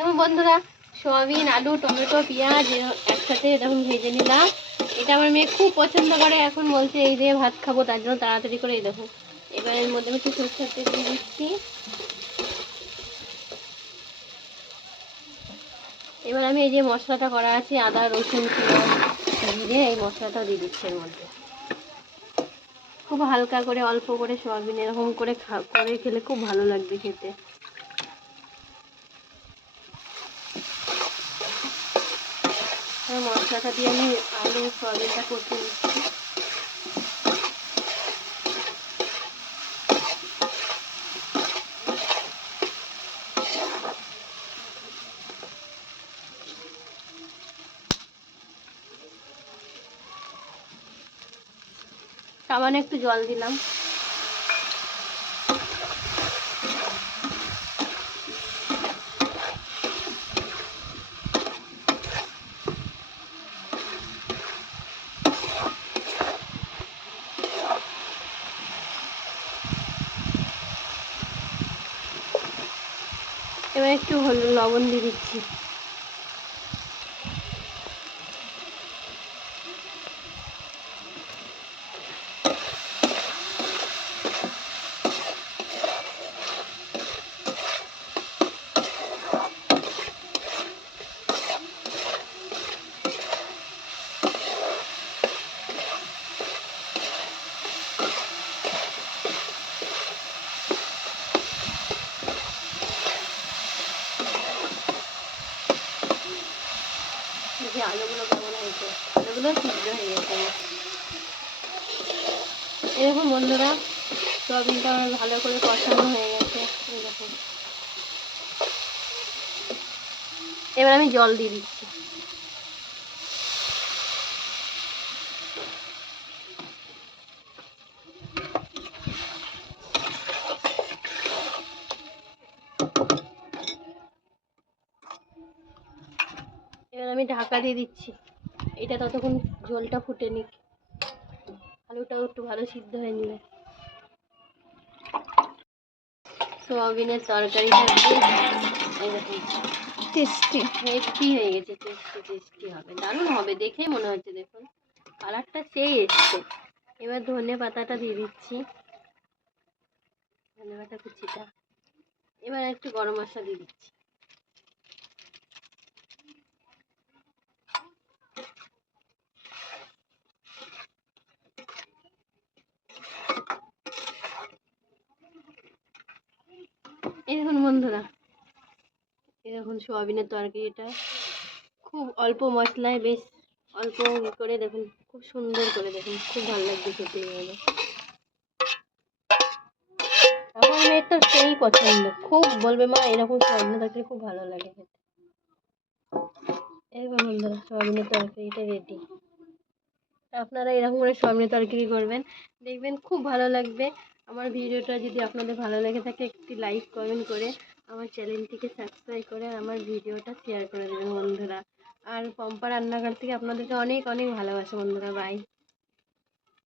এবং বন্ধুরা সয়াবিন, আলু, টমেটো, পেঁয়াজ একসাথে এরকম ভেজে নিলাম। এটা আমার মেয়ে খুব পছন্দ করে, এখন বলছে এই দিয়ে ভাত খাবো, তার জন্য তাড়াতাড়ি করে এই দেখো। এবার এর মধ্যে আমি একটু সরষের তেল দিয়ে দিচ্ছি। এবার আমি এই যে মশলাটা করা আছে, আদা, রসুন, পেঁয়াজ, জিরে, এই মশলাটাও দিয়ে দিচ্ছি এর মধ্যে। খুব হালকা করে অল্প করে সয়াবিন এরকম করে করে খেলে খুব ভালো লাগবে খেতে। মশলাটা দিয়ে আমি আলু সয়াবিনটা কষে নিচ্ছি। সামান্য একটু জল দিলাম। এবার একটু লবণ দিয়ে দিচ্ছি। আলুগুলো কেমন হয়েছে, আলুগুলো সিদ্ধ হয়ে গেছে। এরকম বন্ধুরা সয়াবিনটা আমার ভালো করে কষানো হয়ে গেছে। এরকম এবার আমি জল দিয়ে দিচ্ছি। এবার আমি ঢাকা দিয়ে দিচ্ছি, এটা ততক্ষণ ঝোলটা ফুটে নিক, আলুটাও একটু ভালো সিদ্ধ হয়ে নিবে। সোয়াবিনের তরকারিটা টেস্টি হেভি হয়ে গেছে, টেস্টি হবে, দারুণ হবে, দেখেই মনে হচ্ছে। দেখুন কালারটা সেই এসছে। এবার ধনে পাতাটা দিয়ে দিচ্ছি, ধনে পাতা কুচিটা। এবার একটু গরম মশলা দিয়ে দিচ্ছি। এই দেখুন বন্ধুরা, এই দেখুন সোয়াবিনের তরকারিটা খুব অল্প মশলায় বেশ অল্প করে, দেখুন খুব সুন্দর করে, দেখুন খুব ভালো লাগবে খেতে। গেলে আমার মেয়ের তো সেই পছন্দ, খুব বলবে মা এরকম সোয়াবিনের তরকারি খুব ভালো লাগে খেতে। এরকম বন্ধুরা সোয়াবিনের তরকারিটা রেডি। আপনারা এরকম করে সোয়াবিনের তরকারি করবেন, দেখবেন খুব ভালো লাগবে। আমার ভিডিওটা যদি আপনাদের ভালো লেগে থাকে একটি লাইক কমেন্ট করে আমার চ্যানেলটিকে সাবস্ক্রাইব করে আমার ভিডিওটা শেয়ার করে দেবেন বন্ধুরা। আর পম্পা রান্নাঘর থেকে আপনাদেরকে অনেক অনেক ভালোবাসা বন্ধুরা। বাই।